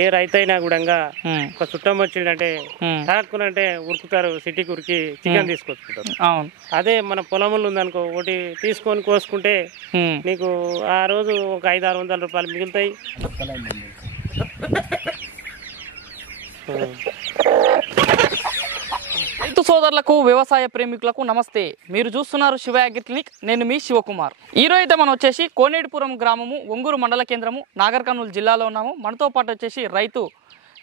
ఏ రైతు అయినా కూడా ఒక చుట్టం వచ్చిందంటే తాకునంటే ఉరుకుతారు, సిటీకి ఉరికి చికెన్ తీసుకొచ్చుకుంటారు. అదే మన పొలంలో ఉందనుకో, ఒకటి తీసుకొని కోసుకుంటే నీకు ఆ రోజు ఒక 500-600 రూపాయలు మిగులుతాయి. రైతు సోదరులకు, వ్యవసాయ ప్రేమికులకు నమస్తే. మీరు చూస్తున్నారు శివ అగ్రి క్లినిక్. నేను మీ శివకుమార్. ఈరోజు అయితే మనం వచ్చేసి కోనేటిపురం గ్రామము, ఒంగూరు మండల కేంద్రము, నాగర్ కర్నూలు జిల్లాలో ఉన్నాము. మనతో పాటు వచ్చేసి రైతు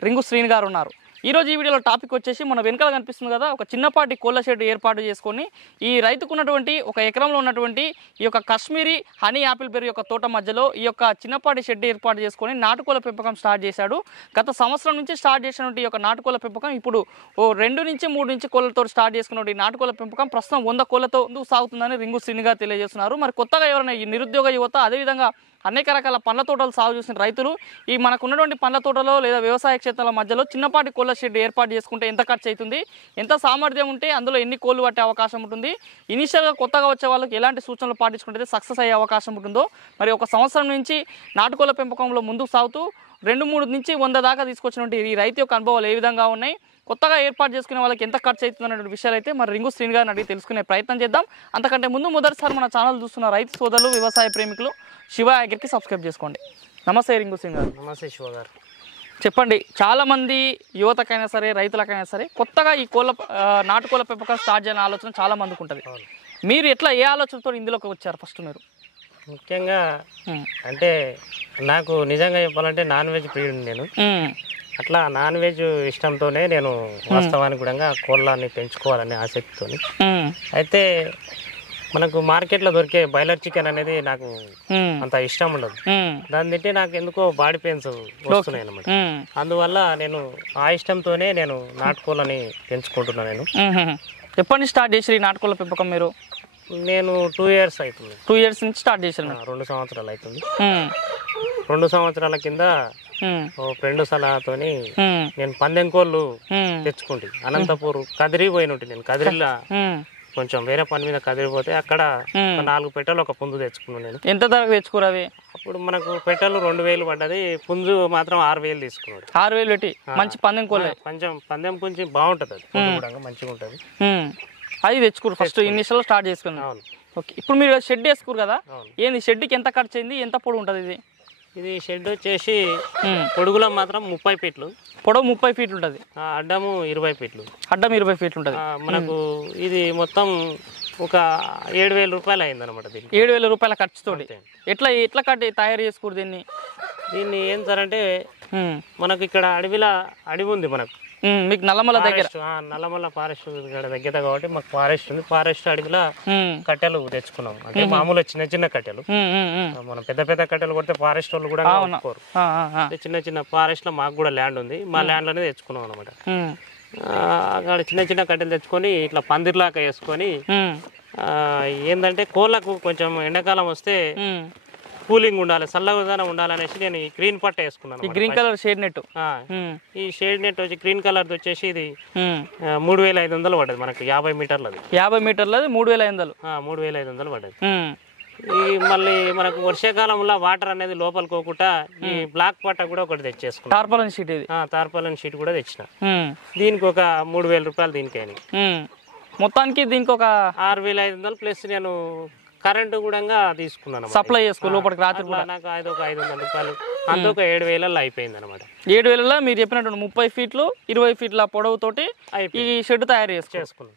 రింగు శ్రీని గారు ఉన్నారు. ఈరోజు ఈ వీడియోలో టాపిక్ వచ్చేసి మన వెనకాల కనిపిస్తుంది కదా, ఒక చిన్నపాటి కోళ్ళ షెడ్ ఏర్పాటు చేసుకొని ఈ రైతుకు ఉన్నటువంటి ఒక ఎకరంలో ఉన్నటువంటి ఈ యొక్క కాశ్మీరీ హనీ యాపిల్ బెర్రీ యొక్క తోట మధ్యలో ఈ యొక్క చిన్నపాటి షెడ్ ఏర్పాటు చేసుకొని నాటుకోళ్ళ పెంపకం స్టార్ట్ చేశాడు. గత సంవత్సరం నుంచి స్టార్ట్ చేసినటువంటి ఈ యొక్క నాటుకోళ్ళ పెంపకం ఇప్పుడు 2 నుంచి 3 నుంచి కోళ్ళతో స్టార్ట్ చేసుకున్నటువంటి నాటుకోళ్ళ పెంపకం ప్రస్తుతం 100 కోళ్ళతో సాగుతుందని రింగు శ్రీని గారు తెలియజేస్తున్నారు. మరి కొత్తగా ఎవరైనా ఈ నిరుద్యోగ యువత, అదేవిధంగా అనేక రకాల పండ్ల తోటలు సాగు చేసిన రైతులు ఈ మనకున్నటువంటి పండ్ల తోటలో లేదా వ్యవసాయ క్షేత్రాల మధ్యలో చిన్నపాటి కోళ్ళ షెడ్ ఏర్పాటు చేసుకుంటే ఎంత ఖర్చు అవుతుంది, ఎంత సామర్థ్యం ఉంటే అందులో ఎన్ని కోళ్ళు పట్టే అవకాశం ఉంటుంది, ఇనిషియల్గా కొత్తగా వచ్చే వాళ్ళకి ఎలాంటి సూచనలు పాటించుకుంటే సక్సెస్ అయ్యే అవకాశం ఉంటుందో, మరి ఒక సంవత్సరం నుంచి నాటుకోళ్ళ పెంపకంలో ముందుకు సాగుతూ 2-3 నుంచి 100 దాకా తీసుకొచ్చినటువంటి ఈ రైతు యొక్క అనుభవాలు ఏ విధంగా ఉన్నాయి, కొత్తగా ఏర్పాటు చేసుకునే వాళ్ళకి ఎంత ఖర్చు అవుతుంది అనే విషయాలు అయితే మరి రింగు శ్రీని గారిని అడిగి తెలుసుకునే ప్రయత్నం చేద్దాం. అంతకంటే ముందు మొదటిసారి మన ఛానల్ చూస్తున్న రైతు సోదరులు, వ్యవసాయ ప్రేమికులు శివ అగ్రికి సబ్స్క్రైబ్ చేసుకోండి. నమస్తే రింగు శ్రీని గారు. నమస్తే శివ గారు. చెప్పండి, చాలామంది యువతకైనా సరే, రైతులకైనా సరే కొత్తగా ఈ నాటుకోళ్ళ పెంపకం స్టార్ట్ చేయాలని ఆలోచన చాలా మందికి ఉంటుంది. మీరు ఎట్లా, ఏ ఆలోచనతో ఇందులోకి వచ్చారు ఫస్ట్ మీరు? ముఖ్యంగా అంటే నాకు నిజంగా చెప్పాలంటే నాన్ వెజ్ ప్రియుడు నేను. అట్లా నాన్ వెజ్ ఇష్టంతోనే నేను వాస్తవానికి కూడా కోళ్ళని పెంచుకోవాలనే ఆసక్తితో. అయితే మనకు మార్కెట్లో దొరికే బాయిలర్ చికెన్ అనేది నాకు అంత ఇష్టం ఉండదు. దాన్ని తింటే నాకు ఎందుకో బాడీ పెయిన్స్ వస్తున్నాయి అన్నమాట. అందువల్ల నేను ఆ ఇష్టంతోనే నేను నాటుకోళ్ళని పెంచుకుంటున్నాను. నేను ఎప్పటి స్టార్ట్ చేసి నాటుకోళ్ళ పెంపకం మీరు? నేను 2 years అవుతుంది. 2 years నుంచి స్టార్ట్ చేశాను. 2 సంవత్సరాలు అవుతుంది. 2 సంవత్సరాల కింద ఓ ఫ్రెండ్ సలహాతోని నేను పందెం కోళ్ళు తెచ్చుకుంటే అనంతపూర్ కదిరి పోయినట్టు. నేను కదిరిలా కొంచెం వేరే పని మీద కదిరిపోతే అక్కడ 4 పెట్టెలు ఒక పుంజు తెచ్చుకున్నాను. నేను ఎంత ధరకు తెచ్చుకోరు అవి? అప్పుడు మనకు పెట్టెలు 2000 పడ్డది, పుంజు మాత్రం 6000 తీసుకున్నాడు. 6000 పెట్టి మంచి పందెం కోళ్ళే. కొంచెం పందెం పుంజు బాగుంటది, అది పుంజు కూడా మంచిగా ఉంటది. అది తెచ్చుకోరు ఫస్ట్ ఇనిషియల్ స్టార్ట్ చేసుకున్నాను. ఓకే, ఇప్పుడు మీరు షెడ్ వేసుకోరు కదా, ఏంది షెడ్కి ఎంత ఖర్చు అయింది, ఎంత పొడవు ఉంటుంది ఇది షెడ్ వచ్చేసి పొడుగులో మాత్రం 30 ఫీట్లు, పొడవు 30 ఫీట్లు ఉంటుంది, అడ్డము 20 ఫీట్లు. అడ్డం 20 ఫీట్లు ఉంటుంది. మనకు ఇది మొత్తం ఒక 7000 రూపాయలు అయింది అనమాట. 7000 రూపాయల ఖర్చుతోటి ఎట్లా కట్టి తయారు చేసుకోరు దీన్ని? దీన్ని ఏం సార్ అంటే మనకు ఇక్కడ అడవి ఉంది మనకు, మీకు నల్లమల్ల దగ్గర, నల్లమల్ల ఫారెస్ట్ దగ్గర కాబట్టి మాకు ఫారెస్ట్ ఉంది. ఫారెస్ట్ అడవిలో కట్టెలు తెచ్చుకున్నాం. అంటే మామూలు చిన్న కట్టెలు, మనం పెద్ద కట్టెలు కొడితే ఫారెస్ట్ వాళ్ళు కూడా ఒప్పుకోరు. చిన్న ఫారెస్ట్ లో మాకు కూడా ల్యాండ్ ఉంది, మా ల్యాండ్ లోనే తెచ్చుకున్నాం అనమాట. అక్కడ చిన్న కట్టెలు తెచ్చుకొని ఇట్లా పందిర్లాగా వేసుకొని ఏంటంటే కోళ్ళకు కొంచెం ఎండాకాలం వస్తే కూలింగ్ ఉండాలి, చల్లగా ఉండాలనేసి నేను ఈ గ్రీన్ పట్ట వేసుకున్నాను. Green colour shade net. ఈ షేడ్ నెట్ వచ్చి గ్రీన్ కలర్ వచ్చేసి ఇది 3500 పడ్డది మనకి. 50 మీటర్లది. 50 మీటర్లది 3500. 3500 పడ్డది. ఈ మళ్ళీ మనకు వర్షాకాలంలో వాటర్ అనేది లోపలికి పోకుండా ఈ బ్లాక్ పట్ట కూడా ఒకటి తెచ్చేసుకున్నాను. Tarpaulin sheet. ఇది టార్పాలిన్ షీట్ కూడా తెచ్చిన. దీనికి ఒక 3000 రూపాయలు దీనికి అయినాయి. మొత్తానికి దీనికి ఒక 6500 ప్లస్ నేను కరెంటు కూడా తీసుకున్నాను, సప్లై చేసుకో లోపలికి రాత్రి కూడా. నాకు అది ఒక 500 రూపాయలు, అంత ఒక 7000 అయిపోయింది అనమాట. 7000 మీరు చెప్పినట్టు 30 ఫీట్లు 20 ఫీట్ల పొడవుతోటి ఈ షెడ్ తయారు చేసుకున్నాం.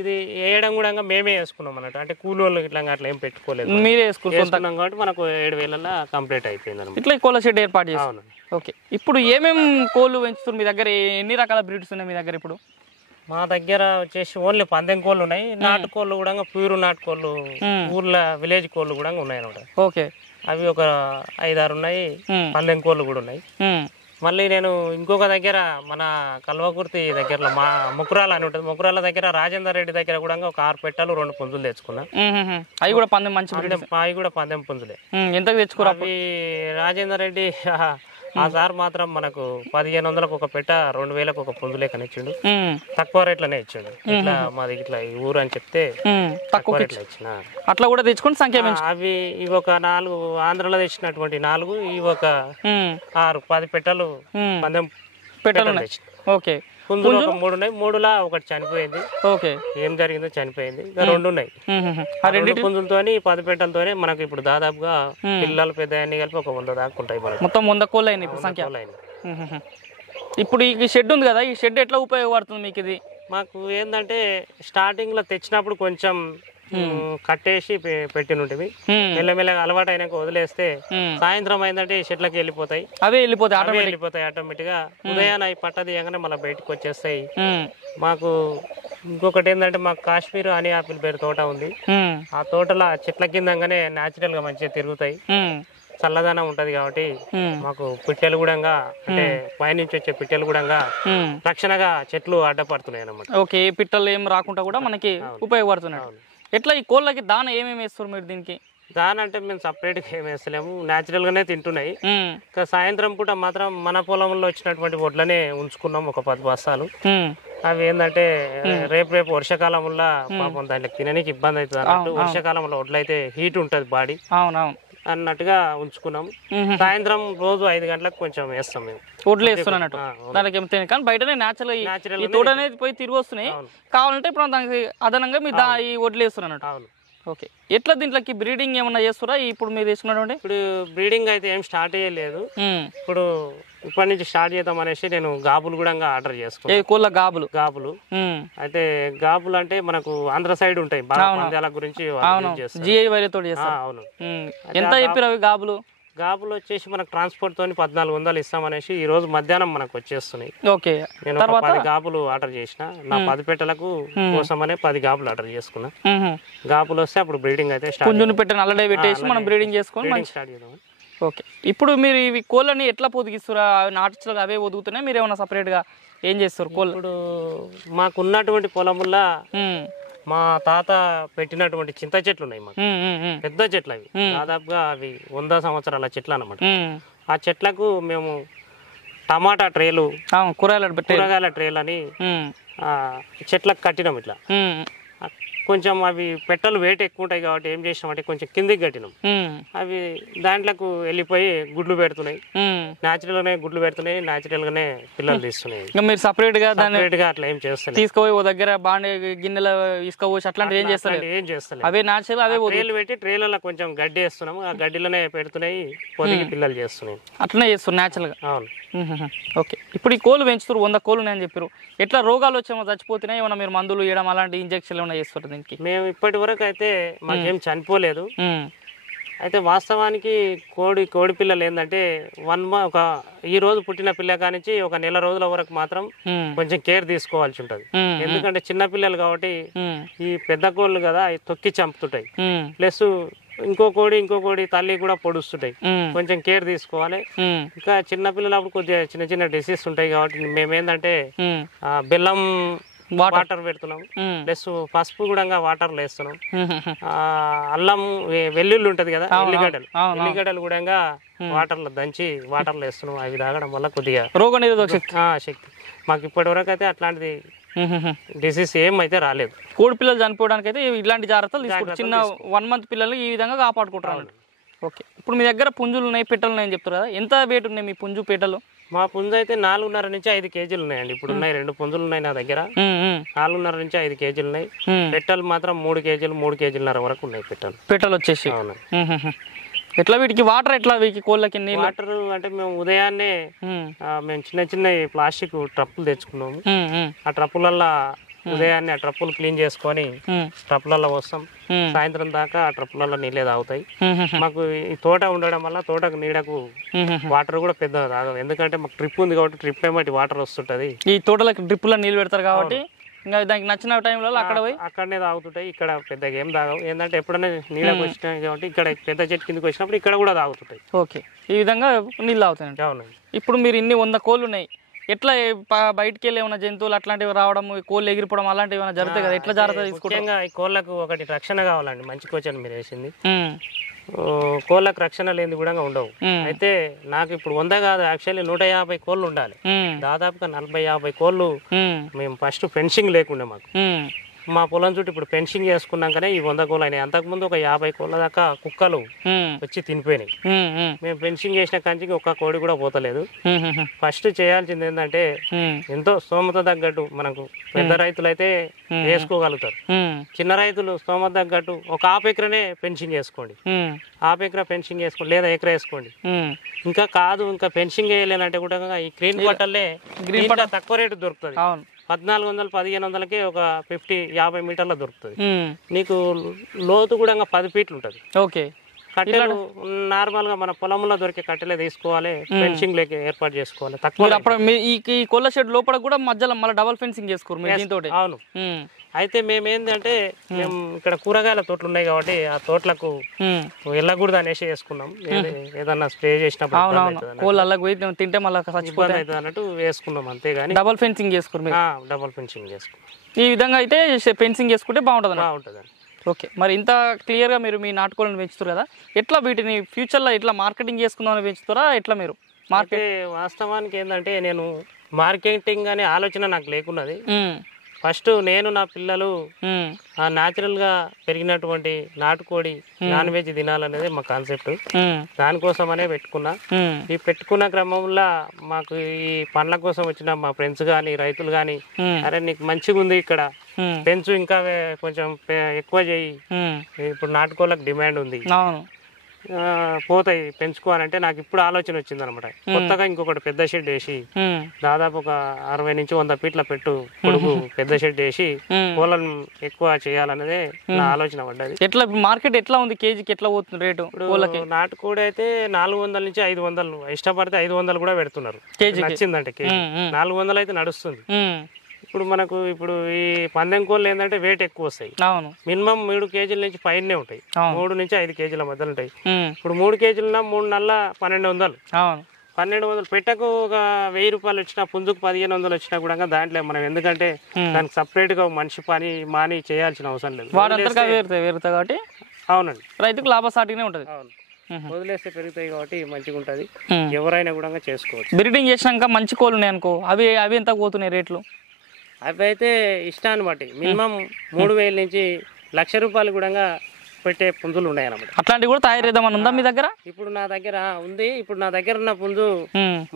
ఇది వేయడం కూడా మేమే వేసుకున్నాం అన్నట్టు. అంటే కూలోళ్ళు ఇట్లా అట్లా ఏం పెట్టుకోలేదు, మీరే వేసుకున్నాం కాబట్టి మనకు 7000 కంప్లీట్ అయిపోయింది అనమాట. ఇట్లా కోళ్ళ షెడ్ ఏర్పాటు చేస్తాను. ఓకే, ఇప్పుడు ఏమేమి కోళ్ళు పెంచుతున్నారు మీ దగ్గర? ఎన్ని రకాల బ్రీడ్స్ ఉన్నాయి మీ దగ్గర ఇప్పుడు? మా దగ్గర వచ్చేసి ఓన్లీ పందెం కోళ్ళు ఉన్నాయి, నాటుకోళ్ళు కూడా ప్యూర్ నాటుకోళ్ళు, ఊర్లో విలేజ్ కోళ్ళు కూడా ఉన్నాయి అనమాట. ఓకే, అవి ఒక 5-6 ఉన్నాయి. పందెం కోళ్ళు కూడా ఉన్నాయి. మళ్ళీ నేను ఇంకొక దగ్గర మన కల్వకుర్తి దగ్గరలో మా ముకురాల అని ఉంటుంది, ముకురాల దగ్గర రాజేందర్ రెడ్డి దగ్గర కూడా ఒక 6 పెట్టెలు 2 పుంజులు తెచ్చుకున్నా. అవి కూడా పందెం మంచి, అవి కూడా పందెం పుంజులే. ఎంత తెచ్చుకున్నా? అవి రాజేందర్ రెడ్డి ఆ సార్ మాత్రం మనకు 1500కు ఒక పెట్ట 2000కు ఒక పుంజు లెక్కన ఇచ్చిండు. తక్కువ రేట్లనే ఇచ్చిండు. ఇట్లా మాది ఇట్లా ఈ ఊరు అని చెప్తే తక్కువ రేట్లు ఇచ్చిన అట్లా కూడా తెచ్చుకొని సంఖ్య అవి ఇవి ఒక 4 ఆంధ్రలో తెచ్చినటువంటి 4 ఇవి ఒక 6-10 పెట్టలు పందెం పెట్టలు. ఓకే, పుంజులు ఒక 3 ఉన్నాయి. 3లా ఒకటి చనిపోయింది. ఓకే, ఏం జరిగిందో చనిపోయింది. ఇంకా 2 ఉన్నాయి. ఆ 2 పుంజులతోని 10 పెట్టలతోనే మనకు ఇప్పుడు దాదాపుగా పిల్లలు పెద్ద అన్ని కలిపి ఒక 100 దాకా ఉంటాయి. మొత్తం 100 కోళ్ళు అయినాయి ఇప్పుడు సంఖ్య. ఇప్పుడు ఈ షెడ్ ఉంది కదా, ఈ షెడ్ ఎట్లా ఉపయోగపడుతుంది మీకు? ఇది మాకు ఏంటంటే స్టార్టింగ్ లో తెచ్చినప్పుడు కొంచెం కట్టేసి పెట్టినుంటివి. మెల్లమెల్లగా అలవాటు అయినాక వదిలేస్తే సాయంత్రం అయిందంటే ఈ చెట్లకి వెళ్ళిపోతాయి. అవే వెళ్ళిపోతాయి ఆటోమేటిక్ గా. ఉదయాన్నే అవి పట్ట తీయగానే మళ్ళీ బయటకు వచ్చేస్తాయి. మాకు ఇంకొకటి ఏంటంటే మాకు కాశ్మీర్ హనీ ఆపిల్ పేరు తోట ఉంది. ఆ తోటలో చెట్ల కిందగానే న్యాచురల్ గా మంచిగా తిరుగుతాయి. చల్లదనం ఉంటది కాబట్టి మాకు పిట్టెలు కూడా అంటే పైనుంచి వచ్చే పిట్టెలు కూడా రక్షణగా చెట్లు అడ్డపడుతున్నాయి అన్నమాట. ఓకే, పిట్టలు ఏం రాకుండా కూడా మనకి ఉపయోగపడుతున్నాయి. ఎట్లా ఈ కోళ్ళకి దాన ఏమేమి వేస్తారు మీరు దీనికి? దాని అంటే మేము సపరేట్ గా ఏం వేస్తలేము, న్యాచురల్ గానే తింటున్నాయి. ఇంకా సాయంత్రం పూట మాత్రం మన పొలంలో వచ్చినటువంటి వడ్లనే ఉంచుకున్నాం ఒక 10 బస్తాలు. అవి ఏంటంటే రేపు వర్షాకాలం వల్ల పాపం దాంట్లో తినడానికి ఇబ్బంది అవుతుంది అన్నట్టు. వర్షాకాలంలో వడ్లు అయితే హీట్ ఉంటది బాడీ అన్నట్టుగా ఉంచుకున్నాం. సాయంత్రం రోజు 5 గంటలకు కొంచెం వేస్తాం మేము. వడ్లు వేస్తున్నట్టు దానికి ఏం తెలియదు కానీ బయటనే న్యాచురల్ తోట అనేది పోయి తిరిగి వస్తున్నాయి. కావాలంటే ఇప్పుడు దానికి అదనంగా మీరు ఈ వడ్లు వేస్తున్నట్టు. అవును. ఓకే, ఎట్లా దీంట్లోకి బ్రీడింగ్ ఏమన్నా చేస్తారా ఇప్పుడు మీరు వేసుకున్నటువంటి? ఇప్పుడు బ్రీడింగ్ అయితే ఏం స్టార్ట్ చేయలేదు. ఇప్పుడు ఇప్పటి నుంచి స్టార్ట్ చేద్దాం అనేసి నేను గాబులు కూడా ఆర్డర్ చేసుకున్నాను. కోళ్ళ గాబులు అయితే గాబులు అంటే మనకు ఆంధ్ర సైడ్ ఉంటాయి బాగా పందాల గురించి. జిఐ వైరతో చేస్తారు. అవును. ఎంత చెప్పారు అవి గాబులు? గాబులు వచ్చేసి మనకు ట్రాన్స్పోర్ట్ తోని 1400 ఇస్తామనేసి ఈ రోజు మధ్యాహ్నం మనకు వచ్చేస్తున్నాయి. ఓకే, నేను 10 గాబులు ఆర్డర్ చేసిన. నా 10 పెట్టలకు కోసమనే 10 గాబులు ఆర్డర్ చేసుకున్నా. గాబులు వస్తే అప్పుడు బ్రీడింగ్ అయితే పుంజుని పెట్టిన అల్లడే పెట్టేసి మనం బ్రీడింగ్ చేసుకొని స్టార్ట్ చేద్దాం. ఓకే, ఇప్పుడు మీరు ఇవి కోళ్ళని ఎట్లా పొదిగిస్తారా? నాటుచలుగా అవే ఒదుగుతున్నాయి, మీరు ఏమైనా సపరేట్ గా ఏం చేస్తారు కోళ్ళు? ఇప్పుడు మాకున్నటువంటి పొలముల్లా మా తాత పెట్టినటువంటి చింత చెట్లు ఉన్నాయి. మాకు పెద్ద చెట్లు అవి దాదాపుగా అవి 100 సంవత్సరాల చెట్లు అన్నమాట. ఆ చెట్లకు మేము టమాటా ట్రేలు, కూరగాయల ట్రేలు అని చెట్లకు కట్టినాం. ఇట్లా కొంచెం అవి పెట్టలు వెయిట్ ఎక్కువ ఉంటాయి కాబట్టి ఏం చేసినాం అంటే కొంచెం కిందికి కట్టినాం. అవి దాంట్లోకి వెళ్ళిపోయి గుడ్లు పెడుతున్నాయి. న్యాచురల్ గానే గుడ్లు పెడుతున్నాయి, న్యాచురల్ గానే పిల్లలు తీస్తున్నాయి. మీరు సపరేట్ గా అట్లా ఏం చేస్తారు? తీసుకుపోయి ఓ దగ్గర బాండే గిన్నెల ఇసుకపోసి అట్లాంటివి ఏం చేస్తారు? అవే న్యాచురల్ అవే ట్రేలు పెట్టి ట్రేలలో కొంచెం గడ్డి వేస్తున్నాము. ఆ గడ్డిలోనే పెడుతున్నాయి, పొదిగి పిల్లలు చేస్తున్నాయి. అట్లనే చేస్తారు న్యాచురల్ గా. అవును. ఓకే, ఇప్పుడు ఈ కోళ్ళు పెంచుతారు, 100 కోళ్ళు అని చెప్పారు. ఎట్లా రోగాలు వచ్చేమో చచ్చిపోతున్నాయి, ఏమన్నా మీరు మందులు ఇవ్వడం అలాంటి ఇంజక్షన్లు ఏమైనా చేస్తారు దీనికి? మేము ఇప్పటి వరకు అయితే మాకేం చనిపోలేదు. అయితే వాస్తవానికి కోడి పిల్లలు ఏంటంటే ఒక ఈ రోజు పుట్టిన పిల్ల కానించి ఒక నెల రోజుల వరకు మాత్రం కొంచెం కేర్ తీసుకోవాల్సి ఉంటది. ఎందుకంటే చిన్న పిల్లలు కాబట్టి ఈ పెద్ద కోళ్ళు కదా అవి తొక్కి చంపుతుంటాయి. ప్లస్ ఇంకో కోడి తల్లి కూడా పొడుస్తుంటాయి. కొంచెం కేర్ తీసుకోవాలి. ఇంకా చిన్న పిల్లలప్పుడు కొద్దిగా చిన్న డిసీజ్ ఉంటాయి కాబట్టి మేమేందంటే బెల్లం వాటర్ పెడుతున్నాం, ప్లస్ పసుపు కూడా వాటర్ లో వేస్తున్నాం. అల్లం వెల్లుల్లి ఉంటది కదా, ఎల్లిగడ్డలు కూడా వాటర్ లో దంచి వాటర్ లో వేస్తున్నాం. అవి తాగడం వల్ల కొద్దిగా రోగనిరోధక శక్తి మాకు ఇప్పటి వరకు అయితే అట్లాంటిది డిసీజ్ ఏం అయితే రాలేదు. కోడి పిల్లలు చనిపోవడానికి అయితే ఇలాంటి జాగ్రత్తలు తీసుకుంటారు. చిన్న 1 month పిల్లల్ని ఈ విధంగా కాపాడుకుంటారు. ఓకే, ఇప్పుడు మీ దగ్గర పుంజులు ఉన్నాయి, పెట్టలు ఉన్నాయని చెప్తారు కదా, ఎంత వెయిట్ ఉన్నాయి మీ పుంజు పెట్టలు? మా పుంజు అయితే 4.5 నుంచి 5 కేజీలు ఉన్నాయండి. ఇప్పుడు ఉన్నాయి 2 పుంజులు ఉన్నాయి నా దగ్గర. 4.5 నుంచి 5 కేజీలు ఉన్నాయి. పెట్టలు మాత్రం 3 కేజీలు 3 కేజీలన్నర వరకు ఉన్నాయి పెట్టలు వచ్చేసి. ఎట్లా వీటికి వాటర్ ఎట్లా వీటికి కోళ్ళకి? వాటర్ అంటే మేము ఉదయాన్నే మేము చిన్న ప్లాస్టిక్ ట్రప్పులు తెచ్చుకున్నాము. ఆ ట్రప్పులల్లో ఉదయాన్నే ఆ ట్రప్పులు క్లీన్ చేసుకొని ట్రప్పులలో వస్తాం. సాయంత్రం దాకా ఆ ట్రప్పులలో నీళ్ళే తాగుతాయి. మాకు ఈ తోట ఉండడం వల్ల తోటకు నీడకు వాటర్ కూడా పెద్దగా తాగవు. ఎందుకంటే మాకు ట్రిప్ ఉంది కాబట్టి ట్రిప్ ఏమిటి వాటర్ వస్తుంటది. ఈ తోటలకు డ్రిప్పులో నీళ్ళు పెడతారు కాబట్టి ఇంకా దానికి నచ్చిన టైంలో అక్కడనే తాగుతుంటాయి. ఇక్కడ పెద్దగా ఏం తాగవు. ఏంటంటే ఎప్పుడైనా నీళ్ళకి వచ్చినాయి కాబట్టి ఇక్కడ పెద్ద చెట్టు కిందకి వచ్చినప్పుడు ఇక్కడ కూడా తాగుతుంటాయి. ఓకే, ఈ విధంగా నీళ్ళు తాగుతాయి. అవునండి. ఇప్పుడు మీరు ఇన్ని 100 కోళ్ళు ఉన్నాయి, ఎట్లా బయటికి వెళ్ళి ఏమైనా జంతువులు అట్లాంటివి రావడం కోళ్ళు ఎగిరిపోవడం అలాంటివి ఏమైనా జరుగుతాయి కదా, ఎట్లా జాగ్రత్త తీసుకుంటాం? ముఖ్యంగా ఈ కోళ్ళకు ఒకటి రక్షణ కావాలండి. మంచి క్వశ్చన్ మీరు వేసింది. కోళ్ళకు రక్షణ లేని కూడా ఉండవు. అయితే నాకు ఇప్పుడు 100 కాదు, యాక్చువల్లీ 150 కోళ్ళు ఉండాలి. దాదాపుగా 40-50 కోళ్ళు మేము ఫస్ట్ ఫెన్సింగ్ లేకుండా మాకు మా పొలం చుట్టూ ఇప్పుడు ఫెన్సింగ్ చేసుకున్నాకనే ఈ 100 కోళ్ళు అయినాయి. అంతకుముందు ఒక 50 కోళ్ళ దాకా కుక్కలు వచ్చి తినిపోయినాయి. మేము ఫెన్సింగ్ చేసిన కంచికి ఒక్క కోడి కూడా పోతలేదు. ఫస్ట్ చేయాల్సింది ఏంటంటే ఎంతో స్తోమత తగ్గట్టు, మనకు పెద్ద రైతులు అయితే వేసుకోగలుగుతారు. చిన్న రైతులు స్తోమత తగ్గట్టు ఒక హాఫ్ ఎకరనే ఫెన్సింగ్ వేసుకోండి, హాఫ్ ఎకరా ఫెన్సింగ్ వేసుకోండి, లేదా ఎకరా వేసుకోండి. ఇంకా కాదు ఇంకా ఫెన్సింగ్ వేయలేనంటే కూడా ఈ గ్రీన్ పట్టలే తక్కువ రేటు దొరుకుతుంది. 1400-1500కే ఒక 50 మీటర్ల దొరుకుతుంది. నీకు లోతు కూడా 10 ఫీట్లు ఉంటుంది. ఓకే, కట్టెలు నార్మల్ గా మన పొలంలో దొరికే కట్టెలే తీసుకోవాలి, ఫెన్సింగ్ లేక ఏర్పాటు చేసుకోవాలి. తక్కువ ఈ కోళ్ళ షెడ్ లోపల కూడా మధ్యలో మళ్ళీ డబల్ ఫెన్సింగ్ చేసుకోరు. అవును. అయితే మేము ఏంటంటే మేము ఇక్కడ కూరగాయల తోటలు ఉన్నాయి కాబట్టి ఆ తోటలకు వెళ్ళకూడదు అనేసి వేసుకున్నాం. ఏదన్నా స్ప్రే చేసినప్పుడు కోళ్ళు అలా పోయి తింటే మళ్ళీ ఇబ్బంది అవుతుంది అన్నట్టు వేసుకున్నాం. అంతేగాని డబల్ ఫెన్సింగ్ చేసుకోరు. డబల్ ఫెన్సింగ్ చేసుకున్నాం. ఈ విధంగా అయితే ఫెన్సింగ్ చేసుకుంటే బాగుంటుంది. ఓకే, మరి ఇంత క్లియర్గా మీరు మీ నాటుకోళ్ళని పెంచుతారు కదా, ఎట్లా వీటిని ఫ్యూచర్లో ఎట్లా మార్కెటింగ్ చేసుకుందామని పెంచుతారా ఎట్లా మీరు? మార్కెట్ వాస్తవానికి ఏంటంటే నేను మార్కెటింగ్ అనే ఆలోచన నాకు లేకున్నది. ఫస్ట్ నేను నా పిల్లలు న్యాచురల్ గా పెరిగినటువంటి నాటుకోడి నాన్ వెజ్ తినాలనేది మా కాన్సెప్ట్. దానికోసమనే పెట్టుకున్నా. ఈ పెట్టుకున్న క్రమంలో మాకు ఈ పండ్ల కోసం వచ్చిన మా ఫ్రెండ్స్ గాని రైతులు గాని, అరే నీకు మంచిగా ఉంది ఇక్కడ పెంచు, ఇంకా కొంచెం ఎక్కువ చేయి, ఇప్పుడు నాటుకోళ్ళకి డిమాండ్ ఉంది, పోతాయి పెంచుకోవాలంటే నాకు ఇప్పుడు ఆలోచన వచ్చింది అనమాట. కొత్తగా ఇంకొకటి పెద్ద షెడ్ వేసి దాదాపు ఒక 60-100 ఫీట్ల పొడుగు పెద్ద షెడ్ వేసి కోళ్ళను ఎక్కువ చేయాలనేదే నా ఆలోచన పడ్డది. ఎట్లా మార్కెట్ ఎట్లా ఉంది, కేజీకి ఎట్లా పోతుంది రేటు? నాటుకోడి అయితే 400-500, ఇష్టపడితే 500 కూడా పెడుతున్నారు. నచ్చిందంటే కేజీ 400 అయితే నడుస్తుంది. ఇప్పుడు మనకు ఇప్పుడు ఈ పందెం కోళ్ళు ఏంటంటే వెయిట్ ఎక్కువ వస్తాయి. మినిమం 3 కేజీల నుంచి పైనే ఉంటాయి, 3-5 కేజీల మధ్యలో ఉంటాయి. ఇప్పుడు 3 కేజీల 3 నెలల 1200 పెట్టకు ఒక 1000 రూపాయలు వచ్చినా, పుంజుకు 1500 వచ్చినా కూడా దాంట్లో మనం ఎందుకంటే దానికి సపరేట్ గా మనిషి పని మాని చేయాల్సిన అవసరం లేదు. కాబట్టి అవునండి, రైతుకు లాభసాటిగానే ఉంటది. వదిలేస్తే పెరుగుతాయి కాబట్టి మంచిగా ఉంటది, ఎవరైనా కూడా చేసుకోవచ్చు. బ్రీడింగ్ చేసినాక మంచి కోళ్ళు ఉన్నాయి అనుకో, అవి ఎంత పోతున్నాయి రేట్లు? అవి అయితే ఇష్టాన్ని బట్టి మినిమం 3000 నుంచి 1,00,000 రూపాయలు కూడా పెట్టే పుంజులు ఉన్నాయి అన్నమాట. అట్లాంటివి కూడా తయారు చేద్దామని ఉందా మీ దగ్గర? ఇప్పుడు నా దగ్గర ఉంది. ఇప్పుడు నా దగ్గర ఉన్న పుంజు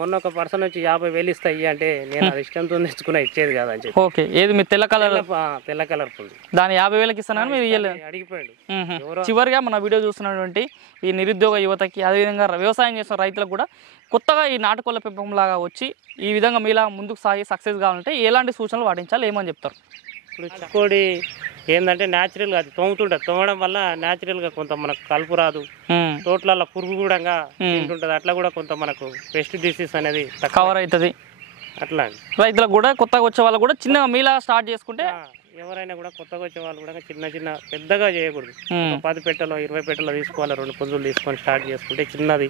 మొన్న ఒక పర్సన్ వచ్చి 50,000 ఇస్తాయి అంటే నేను అది ఇష్టంతో తెచ్చుకున్నా, ఇచ్చేది కాదు అని చెప్పి. ఓకే, ఏది మీ తెల్ల కలర్ పుంజు దాని 50,000కి ఇస్తానని మీరు ఇవ్వలేదు, అడిగిపోయాడు. చివరిగా మన వీడియో చూస్తున్నటువంటి ఈ నిరుద్యోగ యువతకి, అదేవిధంగా వ్యవసాయం చేస్తున్న రైతులకు కూడా కొత్తగా ఈ నాటుకోళ్ళ పెంపకం లాగా వచ్చి ఈ విధంగా మీలా ముందుకు సాగి సక్సెస్ కావాలంటే ఎలాంటి సూచనలు పాటించాలి, ఏమని చెప్తారు? ఇప్పుడు చిక్కోడి ఏంటంటే న్యాచురల్ గా అది తోముతుంటది, తోమడం వల్ల న్యాచురల్ గా కొంత మనకు కలుపు రాదు, తోటలలో పురుగు కూడా తింటుంటది, అట్లా కూడా కొంత మనకు పెస్ట్ డిసీజ్ అనేది కవర్ అవుతుంది. అట్లా రైతులకు కూడా కొత్తగా వచ్చే వాళ్ళు కూడా చిన్నగా మీలా స్టార్ట్ చేసుకుంటే, ఎవరైనా కూడా కొత్తగా వచ్చే వాళ్ళు కూడా చిన్న పెద్దగా చేయకూడదు. 10 పెట్టెలో 20 పెట్టెలో తీసుకోవాలి, 2 పుంజులు తీసుకొని స్టార్ట్ చేసుకుంటే చిన్నది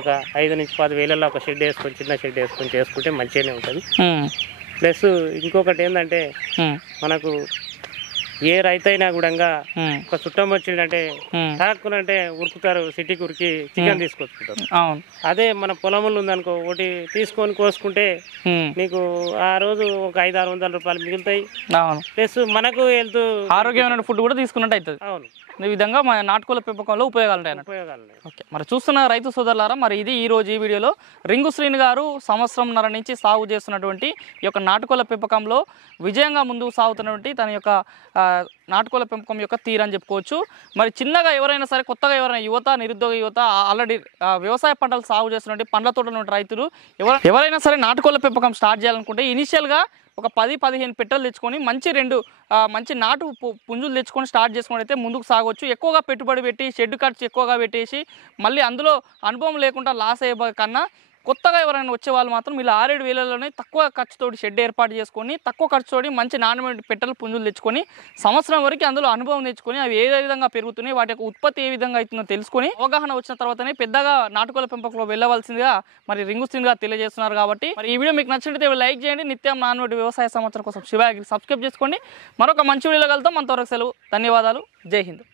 ఒక 5-10 వేలలో ఒక షెడ్ వేసుకొని, చిన్న షెడ్ వేసుకొని చేసుకుంటే మంచిగానే ఉంటుంది. ప్లస్ ఇంకొకటి ఏంటంటే మనకు ఏ రైతు అయినా కూడా ఒక చుట్టం వచ్చిందంటే తాకునంటే ఉరుకుతారు, సిటీకి ఉరికి చికెన్ తీసుకొచ్చుకుంటారు. అదే మన పొలంలో ఉందనుకో, ఒకటి తీసుకొని కోసుకుంటే నీకు ఆ రోజు ఒక 500-600 రూపాయలు మిగులుతాయి. ప్లస్ మనకు హెల్త్ ఆరోగ్యమైన ఫుడ్ కూడా తీసుకున్నట్టు అవుతుంది. అవును, ఈ విధంగా మన నాటుకోళ్ళ పెంపకంలో ఉపయోగాలు ఉంటాయి. ఓకే, మరి చూస్తున్న రైతు సోదరులారా, మరి ఇది ఈ రోజు ఈ వీడియోలో రింగు శ్రీని గారు 1.5 సంవత్సరం నుంచి సాగు చేస్తున్నటువంటి ఈ యొక్క నాటుకోళ్ళ పెంపకంలో విజయంగా ముందుకు సాగుతున్నటువంటి తన యొక్క నాటుకోళ్ళ పెంపకం యొక్క తీరని చెప్పుకోవచ్చు. మరి చిన్నగా ఎవరైనా సరే, కొత్తగా ఎవరైనా యువత, నిరుద్యోగ యువత, ఆల్రెడీ వ్యవసాయ పంటలు సాగు చేస్తున్నటువంటి పండ్ల తోటల రైతులు ఎవరైనా సరే నాటుకోళ్ళ పెంపకం స్టార్ట్ చేయాలనుకుంటే ఇనిషియల్గా ఒక 10-15 పెట్టెలు తెచ్చుకొని మంచి నాటు పుంజులు తెచ్చుకొని స్టార్ట్ చేసుకొని అయితే ముందుకు సాగవచ్చు. ఎక్కువగా పెట్టుబడి పెట్టి షెడ్ ఖర్చు ఎక్కువగా పెట్టేసి మళ్ళీ అందులో అనుభవం లేకుండా లాస్ అయ్యే కన్నా కొత్తగా ఎవరైనా వచ్చే వాళ్ళు మాత్రం ఇలా 6-7 వేలలోనే తక్కువ ఖర్చుతోటి షెడ్ ఏర్పాటు చేసుకొని తక్కువ ఖర్చుతోటి మంచి నాణ్యమైన పెట్టెలు పుంజులు తెచ్చుకొని సంవత్సరం వరకు అందులో అనుభవం తెచ్చుకొని అవి ఏ విధంగా పెరుగుతున్నాయి వాటి యొక్క ఉత్పత్తి ఏ విధంగా అవుతుందో తెలుసుకొని అవగాహన వచ్చిన తర్వాతనే పెద్దగా నాటుకోళ్ల పెంపకంలో వెళ్ళవలసిందిగా మరి రింగు శ్రీనిగా తెలియజేస్తున్నారు. కాబట్టి మరి ఈ వీడియో మీకు నచ్చినట్లయితే లైక్ చేయండి. నిత్యం నాన్నోటి వ్యవసాయ సమాచారం కోసం శివ అగ్రి సబ్స్క్రైబ్ చేసుకోండి. మరొక మంచి వీడియోలో కలుద్దాం. అంతవరకు సెలవు. ధన్యవాదాలు. జై హింద్.